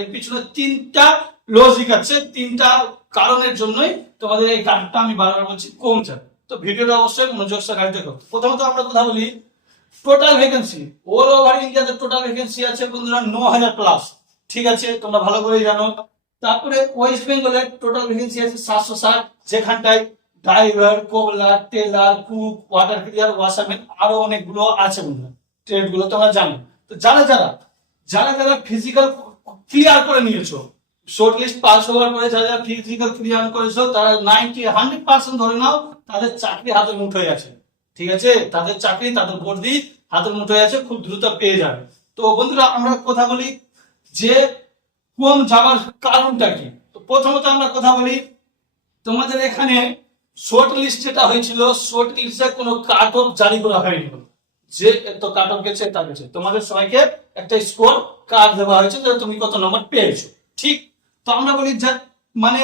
এর পিছনে তিনটা লজিক আছে, তিনটা কারণের জন্যই তোমাদের এই কাটটা আমি বারবার বলছি কমছে। তো ভিডিওটা অবশ্যই মনোযোগ সহকারে দেখো। প্রথমত আমরা কথা বলি টোটাল ভ্যাকেন্সি। অল ওভার ইন্ডিয়াতে টোটাল ভ্যাকেন্সি আছে বন্ধুরা 9000 প্লাস, ঠিক আছে, তোমরা ভালো করে জানো। তারপরে ওয়েস্ট বেঙ্গলের টোটাল ভ্যাকেন্সি আছে 760, যেখানটায় driver, cobbler, tailor, cook, water carrier, washerman আরো অনেকগুলো আছে বন্ধুরা, ট্রেড গুলো তোমরা জানো। তো যারা যারা ফিজিক্যাল ক্লিয়ার করে নিয়েছো, শর্ট লিস্ট পাস হওয়ার পরে যারা ফিজিক্যাল ক্লিয়ার করেছো, তারা 100% ধরে নাও তাদের চাকরি হাতের মুঠোয় আছে, ঠিক আছে, তাদের চাকরি, তাদের বর্দি হাতের মুঠোয় আছে, খুব দ্রুত পেয়ে যাবে। তো বন্ধুরা আমরা কথা বলি যে কম যাওয়ার কারণটা কি। তো প্রথমত আমরা কথা বলি তোমাদের এখানে শর্ট লিস্ট যেটা হয়েছিল, শর্ট লিস্টে কোনো কাট অফ জারি করা হয়নি, যে এত কাট অফ গেছে তা গেছে, তোমাদের সবাইকে একটা স্কোর কার্ড দেওয়া হয়েছে যে তুমি কত নম্বর পেয়েছো, ঠিক। তো আমরা বলি যে মানে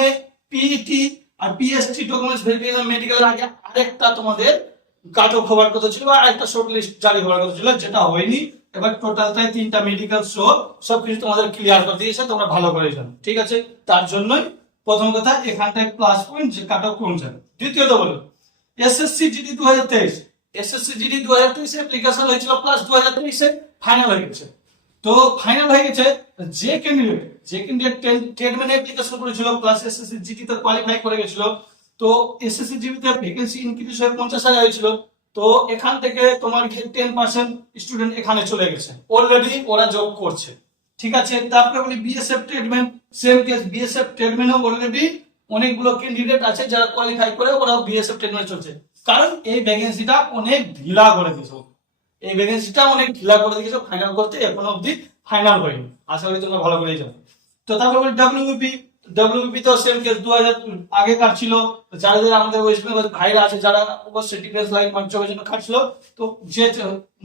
পিইটি আর পিএসটি ডকুমেন্টস ভেরিফিকেশন মেডিকেলের আগে আরেকটা তোমাদের কাট অফ হওয়ার কথা ছিল, আর একটা শর্ট লিস্ট জারি হওয়ার কথা ছিল, যেটা হয়নি। এবার টোটালটাই তিনটা মেডিকেল সবকিছু তোমাদের ক্লিয়ার করে দিয়েছে, তোমরা ভালো করে জানো, ঠিক আছে। তার জন্যই প্রথম কথা এখানটায় প্লাস পয়েন্ট যে কাট অফ কম যাবে। দ্বিতীয়ত বলো SSC GD 2023, SSC GD 2023 application হয়েছিল, প্লাস 2023 এ ফাইনাল হয়ে গেছে। তো ফাইনাল হয়ে গেছে, যে ক্যান্ডিডেট ট্রেডম্যান অ্যাপ্লিকেশন করেছিল প্লাস এসএসসি জিডি তে কোয়ালিফাই করে গেছিল, তো এসএসসি জিডি তে ভ্যাকেন্সি ইনক্রিজ হয়ে 50,000 হয়েছিল। তো এখান থেকে তোমার 10% স্টুডেন্ট এখানে চলে গেছে, অলরেডি ওরা জব করছে, ঠিক আছে। তারপরে বলি BSF tradesman, same case, BSF ট্রেডম্যানও অলরেডি অনেকগুলো ক্যান্ডিডেট আছে যারা কোয়ালিফাই করে ওরাও বিএসএফ ট্রেডম্যান চলছে, কারণ এই ভ্যাকেন্সিটা অনেক ঢিলা করে দিয়েছে, এই ভ্যাকেন্সিটা অনেক ঢিলা করে দিয়েছে, ফাইনাল করতে এখনো অবধি ফাইনাল হয়নি, আশা করি তোমরা ভালো করেই জানো। তো তারপরে বলি ডব্লিউবিপি তো সেম কেস 2000 আগে কাটছিল, যারা যারা আমাদের ওয়েস্ট বেঙ্গল ভাইরা আছে যারা অবশ্যই ডিফেন্স লাইন জবের জন্য কাটছিল, তো যে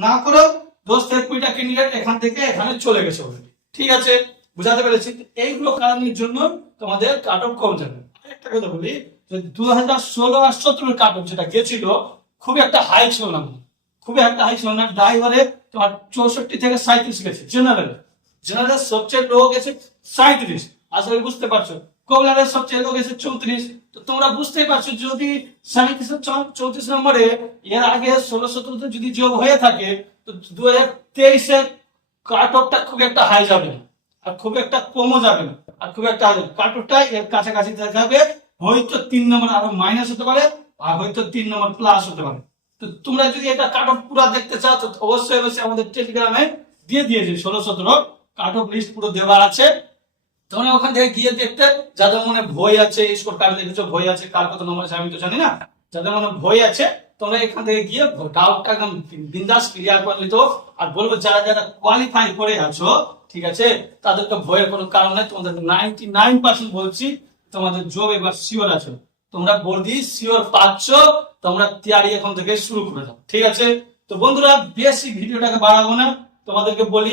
না করে 10 থেকে 20টা ক্যান্ডিডেট এখান থেকে এখানে চলে গেছে অলরেডি, ঠিক আছে, বুঝাতে পেরেছি। এইগুলো কারণের জন্য তোমাদের কাট অফ কম যাবে। আরেকটা কথা বলি যে 2016 আর 17 কাট অফ যেটা গেছিল খুব একটা হাই ছিল না, খুবই একটা হাই ছিল না। ড্রাইভারে তোমার 64 থেকে 37 গেছে, জেনারেল সবচেয়ে লো গেছে 37, আসলে বুঝতে পারছো। কোবলারের সবচেয়ে লো গেছে 34। তো তোমরা বুঝতেই পারছো যদি 34 নম্বরে এর আগে 16-17 যদি জব হয়ে থাকে, তো 2023 এর কাট অফটা খুব একটা হাই যাবে না, আর খুব একটা কমও যাবে না, আর খুব একটা কাট অফটা এর কাছাকাছি দেখাবে, হয়তো 3 নম্বর আরো মাইনাস হতে পারে, আর হয়তো 3 নম্বর প্লাস হতে পারে। তো তোমরা যদি এটা কাট অফ পুরো দেখতে চাও তো অবশ্যই আমাদের টেলিগ্রামে দিয়ে দিয়েছি 16-17 কাট অফ লিস্ট পুরো দেওয়া আছে, তোমরা ওখান থেকে গিয়ে দেখতে, যাদের মনে ভয় আছে, স্কোর কার্ড দেখেছো ভয় আছে, কার কত নম্বর আছে আমি তো জানি না, যাদের মনে ভয় আছে তোমরা এখান থেকে গিয়ে ডাউটটা একদম বিন্দাস ক্লিয়ার করে নিত। আর বলবো যারা যারা কোয়ালিফাই করে আছো, ঠিক আছে, তাদেরকে ভয়ের কোনো কারণ নেই, তোমাদের 99% বলছি তোমাদের জব এবার শিওর আছে, তোমরা বর্দি শিওর পাচ্ছ, তোমরা তৈরি এখন থেকে শুরু করে দাও, ঠিক আছে। তো বন্ধুরা বেশি ভিডিওটাকে বাড়াবো না, তোমাদেরকে বলি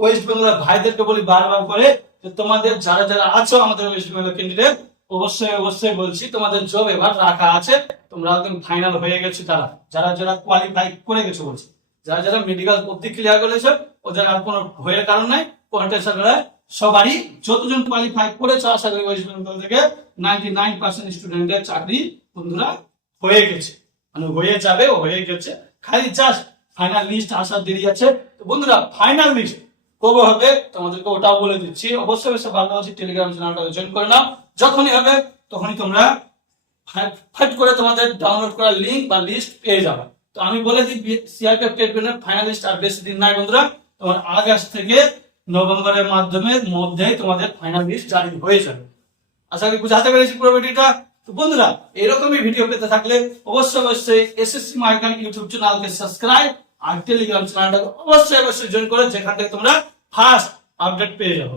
ওয়েস্ট বেঙ্গলের ভাইদেরকে বলি বারবার করে যে তোমাদের যারা যারা আছো আমাদের ওয়েস্ট বেঙ্গলের ক্যান্ডিডেট, অবশ্যই বলছি তোমাদের জব এবার রাখা আছে, তোমরা একদম ফাইনাল হয়ে গেছো, তারা যারা যারা কোয়ালিফাই করে গেছো বলছি, যারা যারা মেডিকেল পড়তে ক্লিয়ার করেছে ওদের আর কোনো ভয়ের কারণ নাই, কোনো টেনশন নাই, সবারই যতজন কোয়ালিফাই করেছে আশা করি ওয়েস্ট বেঙ্গল থেকে 99% স্টুডেন্টের চাকরি বন্ধুরা হয়ে গেছে, মানে হয়ে যাবে, হয়ে গেছে, খালি জাস্ট ফাইনাল লিস্ট আসার দেরি আছে। তো বন্ধুরা ফাইনাল লিস্ট কবে হবে তোমাদেরকে ওটাও বলে দিচ্ছি, অবশ্যই ভালোবাসি টেলিগ্রাম চ্যানেলটা জয়েন করে নাও, যখনই হবে তখনই তোমরা ফাইট করে তোমাদের ডাউনলোড করার লিংক বা লিস্ট পেয়ে যাবে। তো আমি বলে দিই সিআরপিএফ ট্রেডম্যানের ফাইনাল লিস্ট আর বেশি দিন নাই বন্ধুরা, তোমার আগস্ট থেকে নভেম্বরের মধ্যেই তোমাদের ফাইনাল লিস্ট জারি হয়ে যাবে, আশা করি বুঝাতে পেরেছি পুরো ভিডিওটা। তো বন্ধুরা এরকমই ভিডিও পেতে থাকলে অবশ্যই এসএসসি মার্কান ইউটিউব চ্যানেলকে সাবস্ক্রাইব আর টেলিগ্রাম চ্যানেলটা অবশ্যই জয়েন করে, যেখান থেকে তোমরা ফার্স্ট আপডেট পেয়ে যাবে।